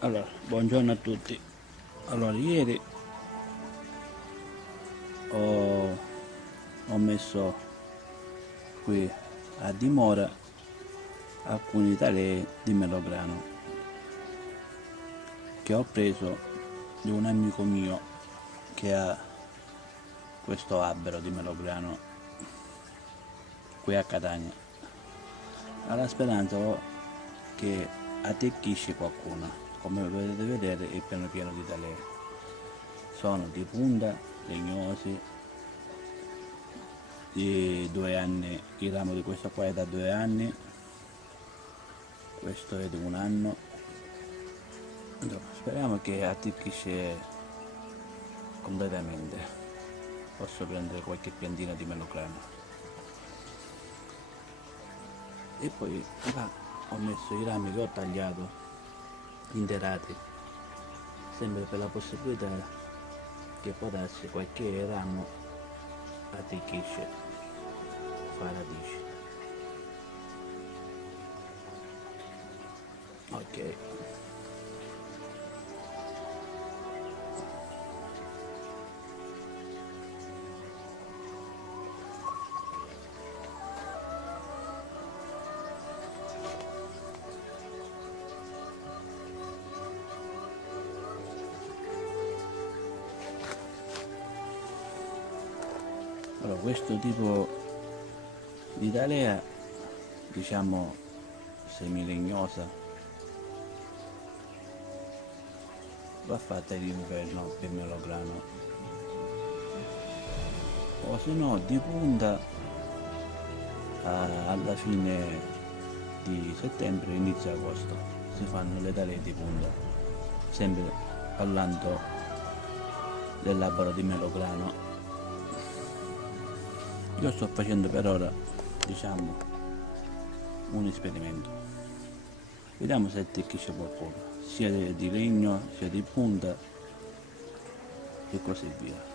Allora, buongiorno a tutti. Allora, ieri ho, ho messo qui a dimora alcuni talee di melograno che ho preso di un amico mio che ha questo albero di melograno qui a Catania. Alla speranza che attecchisce qualcuno. Come potete vedere il piano pieno di talee. Sono di punta, legnosi, di 2 anni, il ramo di questo qua è da 2 anni, questo è di 1 anno. Allora, speriamo che attecchisce completamente. Posso prendere qualche piantina di melograno. E poi là ho messo i rami che ho tagliato interati, sempre per la possibilità che può darsi qualche ramo attecchisce, fa radici. Ok. Allora, questo tipo di talea, diciamo semilegnosa, va fatta in inverno per melograno, o se no di punta alla fine di settembre, inizio agosto si fanno le talee di punta, sempre parlando del labbro di melograno. Io sto facendo per ora, diciamo, un esperimento. Vediamo se attecchisce qualcuno, sia di legno, sia di punta e così via.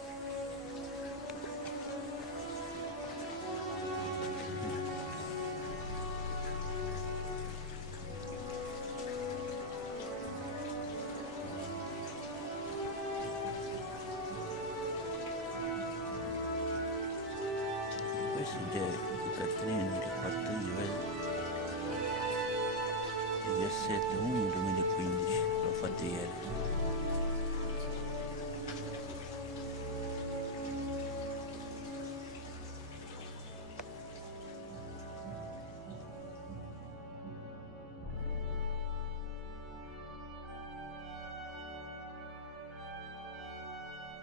Questo è il cartellino che ho fatto io, vedi? 17/1/2015, l'ho fatto ieri.